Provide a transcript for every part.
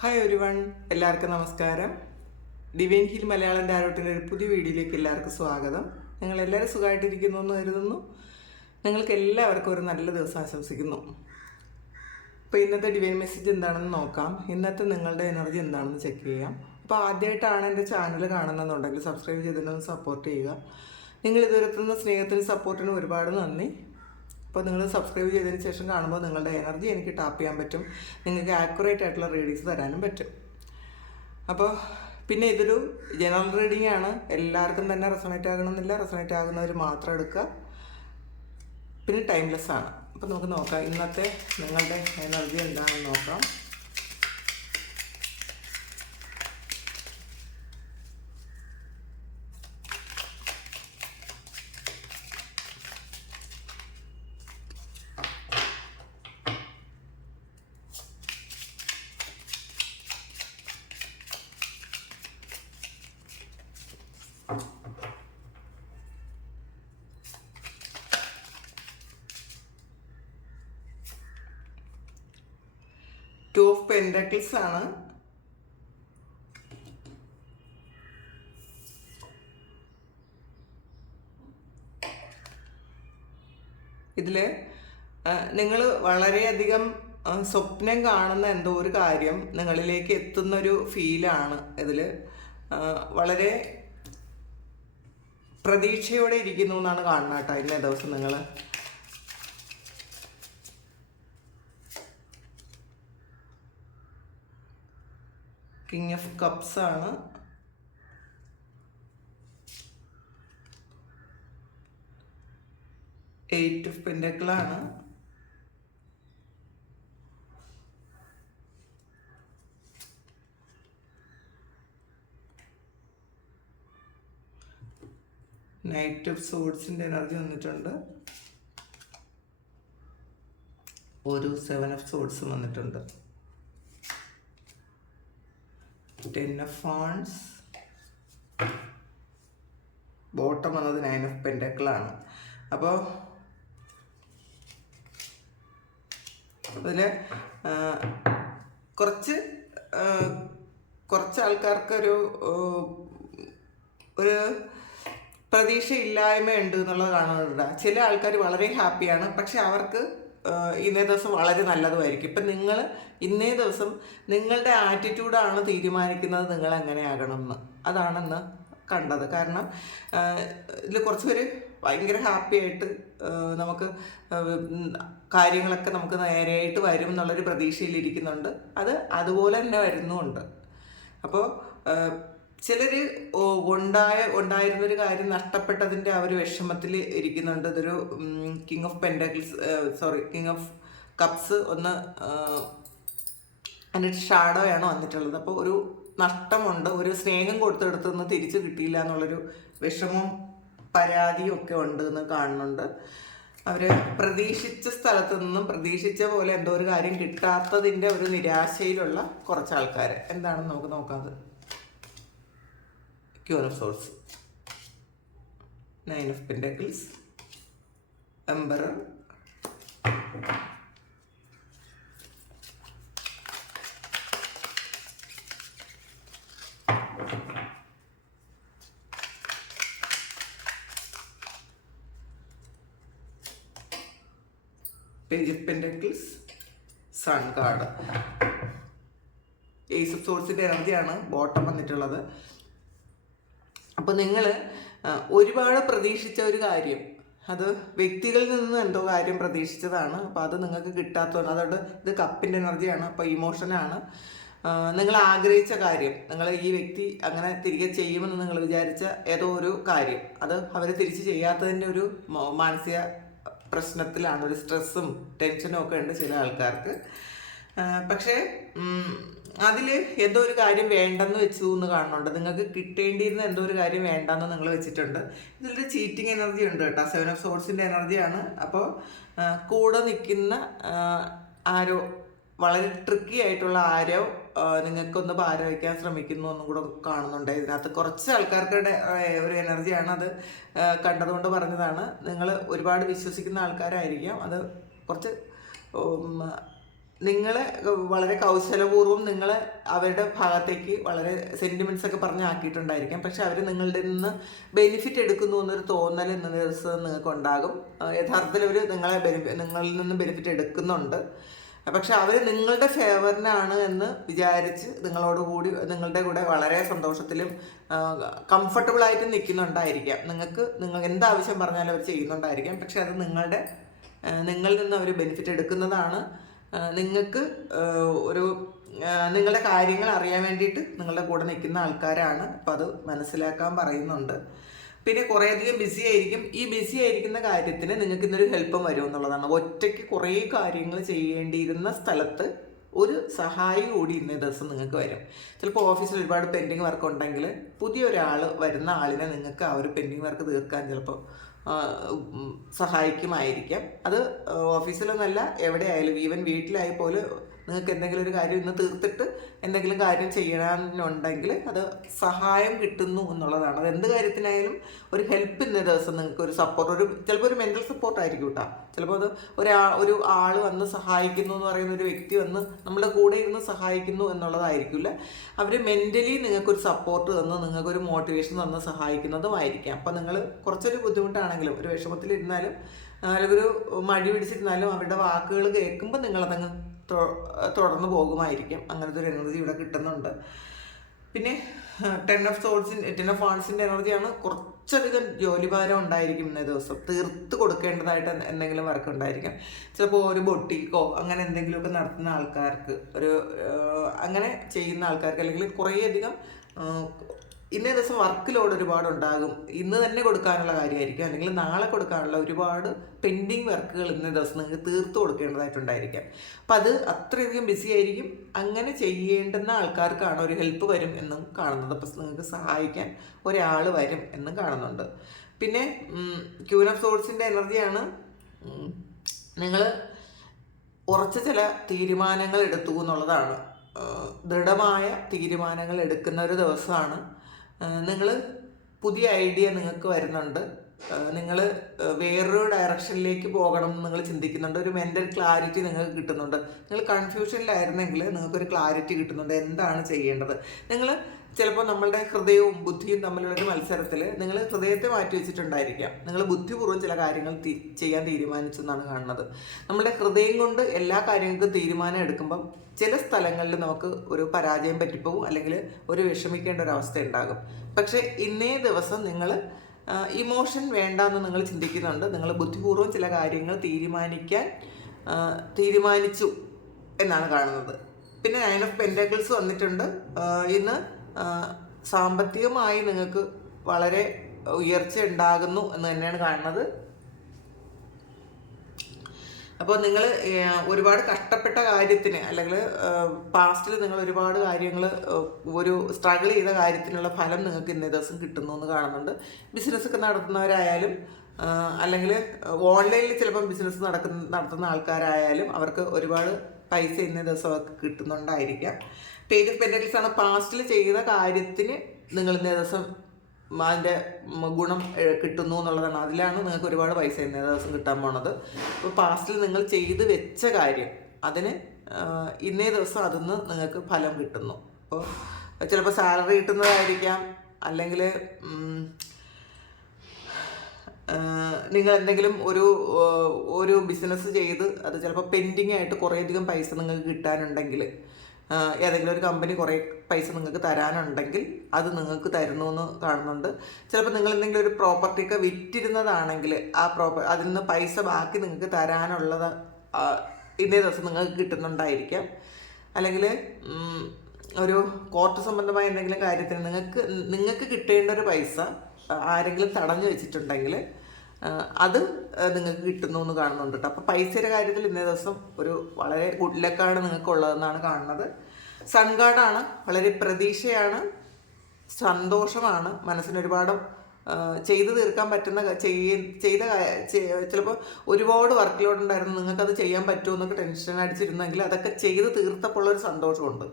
Hi everyone, എല്ലാവർക്കും നമസ്കാരം. Divine heal Malayalam ടാരോട്ടിൻ്റെ ഒരു പുതിയ വീഡിയോയിലേക്ക് എല്ലാവർക്കും സ്വാഗതം. നിങ്ങളെല്ലാവരും സുഖമായിട്ടിരിക്കുന്നു എന്ന് കരുതുന്നു. നിങ്ങൾക്ക് എല്ലാവർക്കും ഒരു നല്ല ദിവസം ആശംസിക്കുന്നു. അപ്പോൾ ഇന്നത്തെ ഡിവൈൻ മെസ്സേജ് എന്താണെന്ന് നോക്കാം. ഇന്നത്തെ നിങ്ങളുടെ എനർജി എന്താണെന്ന് ചെക്ക് ചെയ്യാം. അപ്പോൾ ആദ്യമായിട്ടാണ് എൻ്റെ ചാനൽ കാണുന്നതെന്നുണ്ടെങ്കിൽ സബ്സ്ക്രൈബ് ചെയ്തിട്ടൊന്ന് സപ്പോർട്ട് ചെയ്യുക. നിങ്ങൾ ഇതുവരെ തന്ന സ്നേഹത്തിനും സപ്പോർട്ടിനും ഒരുപാട് നന്ദി. അപ്പോൾ നിങ്ങൾ സബ്സ്ക്രൈബ് ചെയ്തതിന് ശേഷം കാണുമ്പോൾ നിങ്ങളുടെ എനർജി എനിക്ക് ടാപ്പ് ചെയ്യാൻ പറ്റും. നിങ്ങൾക്ക് ആക്യുറേറ്റ് ആയിട്ടുള്ള റീഡിങ്സ് തരാനും പറ്റും. അപ്പോൾ പിന്നെ ഇതൊരു ജനറൽ റീഡിംഗ് ആണ്. എല്ലാവർക്കും തന്നെ റെസണേറ്റ് ആകണമെന്നില്ല. റെസണേറ്റ് ആകുന്നവർ മാത്രം എടുക്കുക. പിന്നെ ടൈംലെസ് ആണ്. അപ്പോൾ നമുക്ക് നോക്കാം ഇന്നത്തെ നിങ്ങളുടെ എനർജി എന്താണെന്ന് നോക്കാം. ടു ഓഫ് പെൻഡക്കിൾസ് ആണ്. ഇതിൽ നിങ്ങൾ വളരെയധികം സ്വപ്നം കാണുന്ന എന്തോ ഒരു കാര്യം നിങ്ങളിലേക്ക് എത്തുന്നൊരു ഫീലാണ്. ഇതിൽ വളരെ പ്രതീക്ഷയോടെ ഇരിക്കുന്നു എന്നാണ് കാണുന്നത് കേട്ടോ. ഇന്നേ ദിവസം നിങ്ങൾ കിങ് ഓഫ് കപ്സ് ആണ്. എയ്റ്റ് ഓഫ് പെൻഡക്കിളാണ്. നൈറ്റ് ഓഫ് സോഡ്സിൻ്റെ എനർജി വന്നിട്ടുണ്ട്. ഒരു 7 ഓഫ് സോഡ്സും വന്നിട്ടുണ്ട്. 10 ഓഫ് വാണ്ട്സ്. ബോട്ടം വന്നത് 9 ഓഫ് പെൻഡക്കിളാണ്. അപ്പോൾ അതിൽ കുറച്ച് ആൾക്കാർക്കൊരു ഒരു പ്രതീക്ഷയില്ലായ്മ ഉണ്ട് എന്നുള്ളത് കാണുന്നുണ്ട്. ചില ആൾക്കാർ വളരെ ഹാപ്പിയാണ്, പക്ഷെ അവർക്ക് ഇന്നേ ദിവസം വളരെ നല്ലതുമായിരിക്കും. ഇപ്പം നിങ്ങൾ ഇന്നേ ദിവസം നിങ്ങളുടെ ആറ്റിറ്റ്യൂഡാണ് തീരുമാനിക്കുന്നത് നിങ്ങൾ എങ്ങനെ ആകണമെന്ന്. അതാണെന്ന് കണ്ടത്. കാരണം ഇതിൽ കുറച്ച് പേര് ഭയങ്കര ഹാപ്പി ആയിട്ട് നമുക്ക് കാര്യങ്ങളൊക്കെ നമുക്ക് നേരെയായിട്ട് വരും എന്നുള്ളൊരു പ്രതീക്ഷയിലിരിക്കുന്നുണ്ട്. അത് അതുപോലെ തന്നെ വരുന്നുമുണ്ട്. അപ്പോൾ ചിലർ ഉണ്ടായിരുന്നൊരു കാര്യം നഷ്ടപ്പെട്ടതിൻ്റെ ആ ഒരു വിഷമത്തിൽ ഇരിക്കുന്നുണ്ട്. ഇതൊരു king of king of cups ഒന്ന് അതിൻ്റെ ഷാഡോയാണ് വന്നിട്ടുള്ളത്. അപ്പോൾ ഒരു നഷ്ടമുണ്ട്. ഒരു സ്നേഹം കൊടുത്തെടുത്തൊന്നും തിരിച്ചു കിട്ടിയില്ല എന്നുള്ളൊരു വിഷമം പരാതിയും ഒക്കെ ഉണ്ട് എന്ന് കാണുന്നുണ്ട്. അവർ പ്രതീക്ഷിച്ച സ്ഥലത്ത് നിന്നും പ്രതീക്ഷിച്ച പോലെ എന്തോ ഒരു കാര്യം കിട്ടാത്തതിൻ്റെ ഒരു നിരാശയിലുള്ള കുറച്ച് ആൾക്കാർ എന്താണെന്ന് നമുക്ക് നോക്കാം. Queen of Swords, 9 of Pentacles, Emperor, Page of Pentacles, Sun card. Ace of Swordsൻ്റെ എനർജിയാണ് ബോട്ടം വന്നിട്ടുള്ളത്. അപ്പോൾ നിങ്ങൾ ഒരുപാട് പ്രതീക്ഷിച്ച ഒരു കാര്യം, അത് വ്യക്തികളിൽ നിന്ന് എന്തോ കാര്യം പ്രതീക്ഷിച്ചതാണ്. അപ്പോൾ അത് നിങ്ങൾക്ക് കിട്ടാത്തതാണ്. അതുകൊണ്ട് ഇത് കപ്പിൻ്റെ എനർജിയാണ്. അപ്പോൾ ഇമോഷനാണ്. നിങ്ങൾ ആഗ്രഹിച്ച കാര്യം, നിങ്ങൾ ഈ വ്യക്തി അങ്ങനെ തിരികെ ചെയ്യുമെന്ന് നിങ്ങൾ വിചാരിച്ച ഏതോ ഒരു കാര്യം, അത് അവർ തിരിച്ച് ചെയ്യാത്തതിൻ്റെ ഒരു മാനസിക പ്രശ്നത്തിലാണ്. ഒരു സ്ട്രെസ്സും ടെൻഷനും ഒക്കെ ഉണ്ട് ചില ആൾക്കാർക്ക്. പക്ഷേ അതിൽ എന്തോ ഒരു കാര്യം വേണ്ടെന്ന് വെച്ചു എന്ന് കാണുന്നുണ്ട്. നിങ്ങൾക്ക് കിട്ടേണ്ടിയിരുന്ന എന്തോ ഒരു കാര്യം വേണ്ടെന്ന് നിങ്ങൾ വെച്ചിട്ടുണ്ട്. ഇതിലൊരു ചീറ്റിംഗ് എനർജി ഉണ്ട് കേട്ടോ. 7 ഓഫ് സോഡ്സിൻ്റെ എനർജിയാണ്. അപ്പോൾ കൂടെ നിൽക്കുന്ന ആരോ, വളരെ ട്രിക്കി ആയിട്ടുള്ള ആരോ നിങ്ങൾക്കൊന്ന് ഭാര വയ്ക്കാൻ ശ്രമിക്കുന്നു എന്നും കൂടെ കാണുന്നുണ്ട്. ഇതിനകത്ത് കുറച്ച് ആൾക്കാർക്കുടെ ഒരു എനർജിയാണ്. അത് കണ്ടതുകൊണ്ട് പറഞ്ഞതാണ്. നിങ്ങൾ ഒരുപാട് വിശ്വസിക്കുന്ന ആൾക്കാരായിരിക്കാം. അത് കുറച്ച് നിങ്ങളെ വളരെ കൗശലപൂർവ്വം നിങ്ങളെ അവരുടെ ഭാഗത്തേക്ക് വളരെ സെൻറ്റിമെൻറ്റ്സ് ഒക്കെ പറഞ്ഞാക്കിയിട്ടുണ്ടായിരിക്കാം. പക്ഷെ അവർ നിങ്ങളുടെ നിന്ന് ബെനിഫിറ്റ് എടുക്കുന്നു എന്നൊരു തോന്നൽ ഇന്ന ദിവസം നിങ്ങൾക്ക് ഉണ്ടാകും. യഥാർത്ഥത്തിൽ അവർ നിങ്ങളിൽ നിന്ന് ബെനിഫിറ്റ് എടുക്കുന്നുണ്ട്. പക്ഷെ അവർ നിങ്ങളുടെ ഫേവറിനാണ് എന്ന് വിചാരിച്ച് നിങ്ങളോടുകൂടി നിങ്ങളുടെ കൂടെ വളരെ സന്തോഷത്തിലും കംഫർട്ടബിളായിട്ട് നിൽക്കുന്നുണ്ടായിരിക്കാം. നിങ്ങൾ എന്താവശ്യം പറഞ്ഞാലും അവർ ചെയ്യുന്നുണ്ടായിരിക്കാം. പക്ഷെ അത് നിങ്ങളിൽ നിന്ന് അവർ ബെനിഫിറ്റ് എടുക്കുന്നതാണ്. നിങ്ങൾക്ക് നിങ്ങളുടെ കാര്യങ്ങൾ അറിയാൻ വേണ്ടിയിട്ട് നിങ്ങളുടെ കൂടെ നിൽക്കുന്ന ആൾക്കാരാണ്. അപ്പം അത് മനസ്സിലാക്കാൻ പറയുന്നുണ്ട്. പിന്നെ കുറേയധികം ബിസി ആയിരിക്കും. ഈ ബിസി ആയിരിക്കുന്ന കാര്യത്തിന് നിങ്ങൾക്ക് ഇന്നൊരു ഹെൽപ്പും വരും എന്നുള്ളതാണ്. ഒറ്റയ്ക്ക് കുറേ കാര്യങ്ങൾ ചെയ്യേണ്ടിയിരുന്ന സ്ഥലത്ത് ഒരു സഹായം കൂടി ഇന്നേ ദിവസം നിങ്ങൾക്ക് വരും. ചിലപ്പോൾ ഓഫീസിൽ ഒരുപാട് പെൻഡിങ് വർക്ക് ഉണ്ടെങ്കിൽ പുതിയൊരാൾ വരുന്ന ആളിനെ നിങ്ങൾക്ക് ആ ഒരു പെൻഡിങ് വർക്ക് തീർക്കാൻ ചിലപ്പോൾ സഹായിക്കുമായിരിക്കാം. അത് ഓഫീസിലൊന്നല്ല, എവിടെയായാലും ഈവൻ വീട്ടിലായി പോലും നിങ്ങൾക്ക് എന്തെങ്കിലും ഒരു കാര്യം ഇന്ന് തീർത്തിട്ട് എന്തെങ്കിലും കാര്യം ചെയ്യണമെന്നുണ്ടെങ്കിൽ അത് സഹായം കിട്ടുന്നു എന്നുള്ളതാണ്. അത് എന്ത് കാര്യത്തിനായാലും ഒരു ഹെൽപ്പ് ഇന്ന ദിവസം നിങ്ങൾക്ക് ഒരു സപ്പോർട്ട്, ചിലപ്പോൾ ഒരു മെൻ്റൽ സപ്പോർട്ട് ആയിരിക്കും കേട്ടോ. ചിലപ്പോൾ അത് ഒരു ആൾ വന്ന് സഹായിക്കുന്നു എന്ന് പറയുന്ന ഒരു വ്യക്തി വന്ന് നമ്മുടെ കൂടെ ഇരുന്ന് സഹായിക്കുന്നു എന്നുള്ളതായിരിക്കില്ല. അവർ മെൻ്റലി നിങ്ങൾക്കൊരു സപ്പോർട്ട് തന്ന് നിങ്ങൾക്കൊരു മോട്ടിവേഷൻ തന്ന് സഹായിക്കുന്നതുമായിരിക്കാം. അപ്പം നിങ്ങൾ കുറച്ചൊരു ബുദ്ധിമുട്ടാണെങ്കിലും ഒരു വിഷമത്തിലിരുന്നാലും അല്ലെങ്കിൽ ഒരു മടി പിടിച്ചിരുന്നാലും അവരുടെ വാക്കുകൾ കേൾക്കുമ്പോൾ നിങ്ങളതങ്ങ് തുടർന്ന് പോകുമായിരിക്കും. അങ്ങനത്തെ ഒരു എനർജി ഇവിടെ കിട്ടുന്നുണ്ട്. പിന്നെ 10 ഓഫ് വാൺസിൻ്റെ എനർജിയാണ്. കുറച്ചധികം ജോലിഭാരം ഉണ്ടായിരിക്കും ഇന്നേ ദിവസം. തീർത്ത് കൊടുക്കേണ്ടതായിട്ട് എന്തെങ്കിലും വർക്ക് ഉണ്ടായിരിക്കും. ചിലപ്പോൾ ഒരു ബൊട്ടീക്കോ അങ്ങനെ എന്തെങ്കിലുമൊക്കെ നടത്തുന്ന ആൾക്കാർക്ക്, അങ്ങനെ ചെയ്യുന്ന ആൾക്കാർക്ക്, അല്ലെങ്കിൽ കുറേയധികം ഇന്നേ ദിവസം വർക്ക് ലോഡ് ഒരുപാടുണ്ടാകും. ഇന്ന് തന്നെ കൊടുക്കാനുള്ള കാര്യമായിരിക്കും, അല്ലെങ്കിൽ നാളെ കൊടുക്കാനുള്ള ഒരുപാട് പെൻഡിങ് വർക്കുകൾ ഇന്നേ ദിവസം നിങ്ങൾക്ക് തീർത്ത് കൊടുക്കേണ്ടതായിട്ടുണ്ടായിരിക്കാം. അപ്പം അത് അത്രയധികം ബിസി ആയിരിക്കും. അങ്ങനെ ചെയ്യേണ്ടുന്ന ആൾക്കാർക്കാണ് ഒരു ഹെൽപ്പ് വരും എന്നും കാണുന്നത്. അപ്പം നിങ്ങൾക്ക് സഹായിക്കാൻ ഒരാൾ വരും എന്നും കാണുന്നുണ്ട്. പിന്നെ ക്യൂൻ ഓഫ് സോർഡ്സിൻ്റെ എനർജിയാണ്. നിങ്ങൾ ഉറച്ച ചില തീരുമാനങ്ങൾ എടുത്തു എന്നുള്ളതാണ്. ദൃഢമായ തീരുമാനങ്ങൾ എടുക്കുന്ന ഒരു ദിവസമാണ്. നിങ്ങൾ പുതിയ ഐഡിയ നിങ്ങൾക്ക് വരുന്നുണ്ട്. നിങ്ങൾ വേറൊരു ഡയറക്ഷനിലേക്ക് പോകണം എന്ന് നിങ്ങൾ ചിന്തിക്കുന്നുണ്ട്. ഒരു മെൻ്റൽ ക്ലാരിറ്റി നിങ്ങൾക്ക് കിട്ടുന്നുണ്ട്. നിങ്ങൾ കൺഫ്യൂഷനിലായിരുന്നെങ്കിൽ നിങ്ങൾക്കൊരു ക്ലാരിറ്റി കിട്ടുന്നുണ്ട് എന്താണ് ചെയ്യേണ്ടത്. നിങ്ങൾ ചിലപ്പോൾ നമ്മളുടെ ഹൃദയവും ബുദ്ധിയും തമ്മിലുള്ളൊരു മത്സരത്തിൽ നിങ്ങൾ ഹൃദയത്തെ മാറ്റി വെച്ചിട്ടുണ്ടായിരിക്കാം. നിങ്ങൾ ബുദ്ധിപൂർവ്വം ചില കാര്യങ്ങൾ ചെയ്യാൻ തീരുമാനിച്ചെന്നാണ് കാണുന്നത്. നമ്മുടെ ഹൃദയം കൊണ്ട് എല്ലാ കാര്യങ്ങൾക്കും തീരുമാനം എടുക്കുമ്പം ചില സ്ഥലങ്ങളിൽ നമുക്ക് ഒരു പരാജയം പറ്റിപ്പോവും, അല്ലെങ്കിൽ ഒരു വിഷമിക്കേണ്ട ഒരു അവസ്ഥ ഉണ്ടാകും. പക്ഷേ ഇന്നേ ദിവസം നിങ്ങൾ ഇമോഷൻ വേണ്ടാന്ന് നിങ്ങൾ ചിന്തിക്കുന്നുണ്ട്. നിങ്ങൾ ബുദ്ധിപൂർവ്വം ചില കാര്യങ്ങൾ തീരുമാനിച്ചു എന്നാണ് കാണുന്നത്. പിന്നെ 9 ഓഫ് പെൻറ്റക്കിൾസ് വന്നിട്ടുണ്ട്. ഇന്ന് സാമ്പത്തികമായി നിങ്ങൾക്ക് വളരെ ഉയർച്ച ഉണ്ടാകുന്നു എന്ന് തന്നെയാണ് കാണുന്നത്. അപ്പോൾ നിങ്ങൾ ഒരുപാട് കഷ്ടപ്പെട്ട കാര്യത്തിന്, അല്ലെങ്കിൽ പാസ്റ്റിൽ നിങ്ങൾ ഒരുപാട് കാര്യങ്ങൾ ഒരു സ്ട്രഗിൾ ചെയ്ത കാര്യത്തിനുള്ള ഫലം നിങ്ങൾക്ക് ഇന്നേ ദിവസം കിട്ടുന്നു എന്ന് കാണുന്നുണ്ട്. ബിസിനസ്സൊക്കെ നടത്തുന്നവരായാലും, അല്ലെങ്കിൽ ഓൺലൈനിൽ ചിലപ്പം ബിസിനസ് നടത്തുന്ന ആൾക്കാരായാലും അവർക്ക് ഒരുപാട് പൈസ ഇന്നേ ദിവസം അവർക്ക് കിട്ടുന്നുണ്ടായിരിക്കാം. പേജ് ഓഫ് പെൻറ്റക്കിൾസ് ആണ്. പാസ്റ്റിൽ ചെയ്ത കാര്യത്തിന് നിങ്ങൾ ഇന്നേ ദിവസം അതിൻ്റെ ഗുണം കിട്ടുന്നു എന്നുള്ളതാണ്. അതിലാണ് നിങ്ങൾക്ക് ഒരുപാട് പൈസ ഇന്നേ ദിവസം കിട്ടാൻ പോണത്. അപ്പോൾ പാസ്റ്റിൽ നിങ്ങൾ ചെയ്ത് വെച്ച കാര്യം അതിന് ഇന്നേ ദിവസം അതിന്ന് നിങ്ങൾക്ക് ഫലം കിട്ടുന്നു. അപ്പോൾ ചിലപ്പോൾ സാലറി കിട്ടുന്നതായിരിക്കാം, അല്ലെങ്കിൽ നിങ്ങൾ എന്തെങ്കിലും ഒരു ബിസിനസ് ചെയ്ത് അത് ചിലപ്പോൾ പെൻഡിങ് ആയിട്ട് കുറേയധികം പൈസ നിങ്ങൾക്ക് കിട്ടാനുണ്ടെങ്കിൽ, ഏതെങ്കിലും ഒരു കമ്പനി കുറേ പൈസ നിങ്ങൾക്ക് തരാനുണ്ടെങ്കിൽ അത് നിങ്ങൾക്ക് തരുന്നു എന്ന് കാണുന്നുണ്ട്. ചിലപ്പോൾ നിങ്ങൾ എന്തെങ്കിലും ഒരു പ്രോപ്പർട്ടിയൊക്കെ വിറ്റിരുന്നതാണെങ്കിൽ അതിൽ നിന്ന് പൈസ ബാക്കി നിങ്ങൾക്ക് തരാനുള്ളത് ഇന്നേ ദിവസം നിങ്ങൾക്ക് കിട്ടുന്നുണ്ടായിരിക്കാം. അല്ലെങ്കിൽ ഒരു കോർട്ട് സംബന്ധമായ എന്തെങ്കിലും കാര്യത്തിന് നിങ്ങൾക്ക് കിട്ടേണ്ട ഒരു പൈസ ആരെങ്കിലും തടഞ്ഞു വെച്ചിട്ടുണ്ടെങ്കിൽ അത് നിങ്ങൾക്ക് കിട്ടുന്നു എന്ന് കാണുന്നുണ്ട് കേട്ടോ. അപ്പോൾ പൈസയുടെ കാര്യത്തിൽ ഇന്നേ ദിവസം ഒരു വളരെ ഗുഡ് ലക്കാണ് നിങ്ങൾക്കുള്ളതെന്നാണ് കാണുന്നത്. സൺ ഗാർഡാണ്. വളരെ പ്രതീക്ഷയാണ്, സന്തോഷമാണ്, മനസ്സിന് ഒരുപാട് ചെയ്തു തീർക്കാൻ പറ്റുന്ന ചിലപ്പോൾ ഒരുപാട് വർക്ക് ലോഡ് ഉണ്ടായിരുന്നു, നിങ്ങൾക്കത് ചെയ്യാൻ പറ്റുമോ എന്നൊക്കെ ടെൻഷൻ അടിച്ചിരുന്നെങ്കിൽ അതൊക്കെ ചെയ്ത് തീർത്തപ്പോൾ ഒരു സന്തോഷമുണ്ട്.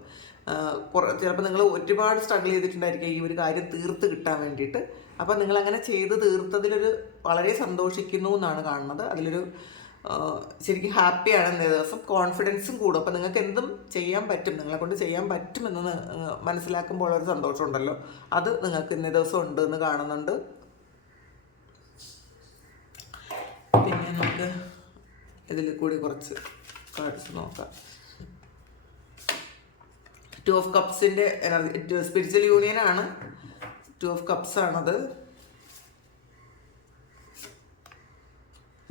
ചിലപ്പോൾ നിങ്ങൾ ഒരുപാട് സ്ട്രഗിൾ ചെയ്തിട്ടുണ്ടായിരിക്കും ഈ ഒരു കാര്യം തീർത്ത് കിട്ടാൻ വേണ്ടിയിട്ട്. അപ്പം നിങ്ങളങ്ങനെ ചെയ്ത് തീർത്തതിലൊരു വളരെ സന്തോഷിക്കുന്നു എന്നാണ് കാണുന്നത്. അതിലൊരു ശരിക്കും ഹാപ്പിയാണ് ഇന്നേ ദിവസം. കോൺഫിഡൻസും കൂടും. അപ്പോൾ നിങ്ങൾക്ക് എന്തും ചെയ്യാൻ പറ്റും, നിങ്ങളെ കൊണ്ട് ചെയ്യാൻ പറ്റുമെന്ന് മനസ്സിലാക്കുമ്പോൾ ഒരു സന്തോഷമുണ്ടല്ലോ, അത് നിങ്ങൾക്ക് ഇന്നേ ദിവസം ഉണ്ട് എന്ന് കാണുന്നുണ്ട്. പിന്നെ നമുക്ക് ഇതിൽ കൂടി കുറച്ച് കാർഡ്സ് നോക്കാം. 2 ഓഫ് കപ്സിൻ്റെ എനർജി, സ്പിരിച്വൽ യൂണിയൻ ആണ്. 2 ഓഫ് കപ്സ് ആണത്.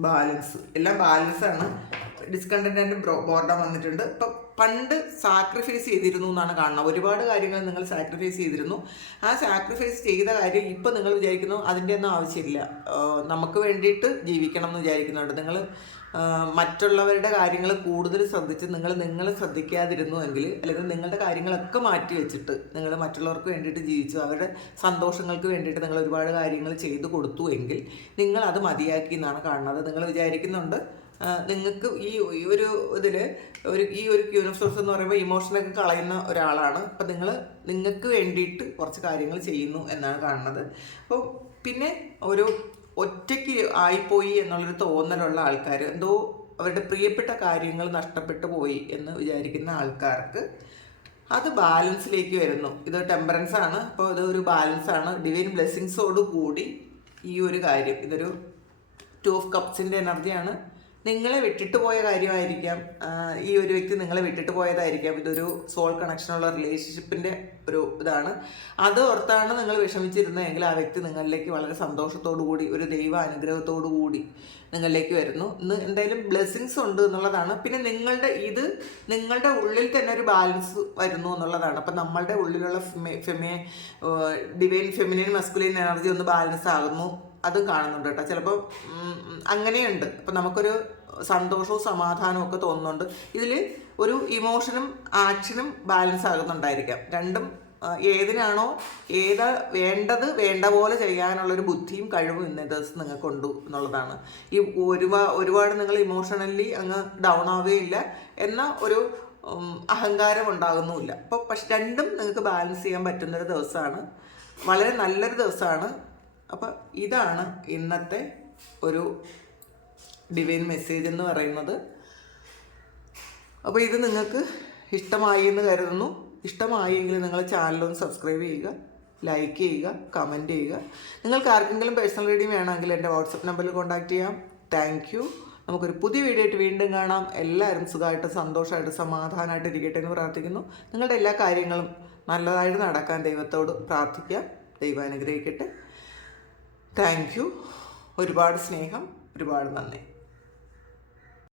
ബാലൻസ്, എല്ലാം ബാലൻസ് ആണ്. ഡിസ്കണ്ടന്റ് ബോർഡം വന്നിട്ടുണ്ട്. ഇപ്പം പണ്ട് സാക്രിഫൈസ് ചെയ്തിരുന്നു എന്നാണ് കാണുന്നത്. ഒരുപാട് കാര്യങ്ങൾ നിങ്ങൾ സാക്രിഫൈസ് ചെയ്തിരുന്നു. ആ സാക്രിഫൈസ് ചെയ്ത കാര്യം ഇപ്പം നിങ്ങൾ വിചാരിക്കുന്നു അതിൻ്റെ ഒന്നും ആവശ്യമില്ല, നമുക്ക് വേണ്ടിയിട്ട് ജീവിക്കണം എന്ന് വിചാരിക്കുന്നുണ്ട്. നിങ്ങൾ മറ്റുള്ളവരുടെ കാര്യങ്ങൾ കൂടുതൽ ശ്രദ്ധിച്ച് നിങ്ങളെ ശ്രദ്ധിക്കാതിരുന്നു എങ്കിൽ, അല്ലെങ്കിൽ നിങ്ങളുടെ കാര്യങ്ങളൊക്കെ മാറ്റി വെച്ചിട്ട് നിങ്ങൾ മറ്റുള്ളവർക്ക് വേണ്ടിയിട്ട് ജീവിച്ചു, അവരുടെ സന്തോഷങ്ങൾക്ക് വേണ്ടിയിട്ട് നിങ്ങൾ ഒരുപാട് കാര്യങ്ങൾ ചെയ്തു കൊടുത്തു എങ്കിൽ നിങ്ങൾ അത് മതിയാക്കി എന്നാണ് കാണുന്നത്. നിങ്ങൾ വിചാരിക്കുന്നുണ്ട് നിങ്ങൾക്ക് ഈ ഒരു ഇതിൽ ഈ ഒരു ക്യൂൻ ഓഫ് സോഴ്സ് എന്ന് പറയുമ്പോൾ ഇമോഷനൊക്കെ കളയുന്ന ഒരാളാണ്. അപ്പം നിങ്ങൾക്ക് വേണ്ടിയിട്ട് കുറച്ച് കാര്യങ്ങൾ ചെയ്യുന്നു എന്നാണ് കാണുന്നത്. അപ്പോൾ പിന്നെ ഒരു ഒറ്റയ്ക്ക് ആയിപ്പോയി എന്നുള്ളൊരു തോന്നലുള്ള ആൾക്കാർ, എന്തോ അവരുടെ പ്രിയപ്പെട്ട കാര്യങ്ങൾ നഷ്ടപ്പെട്ടു പോയി എന്ന് വിചാരിക്കുന്ന ആൾക്കാർക്ക് അത് ബാലൻസിലേക്ക് വരുന്നു. ഇത് ടെമ്പറൻസ് ആണ്. അപ്പോൾ ഇത് ഒരു ബാലൻസ് ആണ്. ഡിവൈൻ ബ്ലെസ്സിങ്സോട് കൂടി ഈ ഒരു കാര്യം, ഇതൊരു 2 ഓഫ് കപ്സിൻ്റെ എനർജിയാണ്. നിങ്ങളെ വിട്ടിട്ട് പോയ കാര്യമായിരിക്കാം, ഈ ഒരു വ്യക്തി നിങ്ങളെ വിട്ടിട്ട് പോയതായിരിക്കാം. ഇതൊരു സോൾ കണക്ഷനുള്ള റിലേഷൻഷിപ്പിൻ്റെ ഒരു ഇതാണ്. അത് ഓർത്താണ് നിങ്ങൾ വിഷമിച്ചിരുന്നതെങ്കിൽ ആ വ്യക്തി നിങ്ങളിലേക്ക് വളരെ സന്തോഷത്തോടു കൂടി, ഒരു ദൈവ അനുഗ്രഹത്തോടു കൂടി നിങ്ങളിലേക്ക് വരുന്നു. ഇന്ന് എന്തായാലും ബ്ലെസ്സിങ്സ് ഉണ്ട് എന്നുള്ളതാണ്. പിന്നെ നിങ്ങളുടെ ഉള്ളിൽ തന്നെ ഒരു ബാലൻസ് വരുന്നു എന്നുള്ളതാണ്. അപ്പം നമ്മളുടെ ഉള്ളിലുള്ള ഡിവൈൻ ഫെമിനിൻ മസ്കുലിൻ എനർജി ഒന്ന് ബാലൻസ് ആകുന്നു, അതും കാണുന്നുണ്ട് കേട്ടോ. ചിലപ്പോൾ അങ്ങനെയുണ്ട്. അപ്പം നമുക്കൊരു സന്തോഷവും സമാധാനവും ഒക്കെ തോന്നുന്നുണ്ട്. ഇതിൽ ഒരു ഇമോഷനും ആക്ഷനും ബാലൻസ് ആകുന്നുണ്ടായിരിക്കാം. രണ്ടും ഏതിനാണോ വേണ്ട പോലെ ചെയ്യാനുള്ളൊരു ബുദ്ധിയും കഴിവും ഇന്നേ ദിവസം നിങ്ങൾക്കുണ്ട് എന്നുള്ളതാണ്. ഈ ഒരുപാട് നിങ്ങൾ ഇമോഷണലി അങ്ങ് ഡൗൺ ആവുകയില്ല, എന്ന ഒരു അഹങ്കാരം ഉണ്ടാകുന്നുമില്ല. അപ്പോൾ പക്ഷെ രണ്ടും നിങ്ങൾക്ക് ബാലൻസ് ചെയ്യാൻ പറ്റുന്നൊരു ദിവസമാണ്, വളരെ നല്ലൊരു ദിവസമാണ്. അപ്പം ഇതാണ് ഇന്നത്തെ ഒരു ഡിവൈൻ മെസ്സേജ് എന്ന് പറയുന്നത്. അപ്പോൾ ഇത് നിങ്ങൾക്ക് ഇഷ്ടമായി എന്ന് കരുതുന്നു. ഇഷ്ടമായെങ്കിൽ നിങ്ങൾ ചാനലൊന്ന് സബ്സ്ക്രൈബ് ചെയ്യുക, ലൈക്ക് ചെയ്യുക, കമൻറ്റ് ചെയ്യുക. നിങ്ങൾക്ക് ആർക്കെങ്കിലും പേഴ്സണൽ റീഡിങ് വേണമെങ്കിൽ എൻ്റെ വാട്സപ്പ് നമ്പറിൽ കോൺടാക്റ്റ് ചെയ്യാം. Thank you. നമുക്കൊരു പുതിയ വീഡിയോ ആയിട്ട് വീണ്ടും കാണാം. എല്ലാവരും സുഖമായിട്ട് സന്തോഷമായിട്ട് സമാധാനമായിട്ട് ഇരിക്കട്ടെ എന്ന് പ്രാർത്ഥിക്കുന്നു. നിങ്ങളുടെ എല്ലാ കാര്യങ്ങളും നല്ലതായിട്ട് നടക്കാൻ ദൈവത്തോട് പ്രാർത്ഥിക്കാം. ദൈവം അനുഗ്രഹിക്കട്ടെ. Thank you. ഒരുപാട് സ്നേഹം, ഒരുപാട് നന്ദി.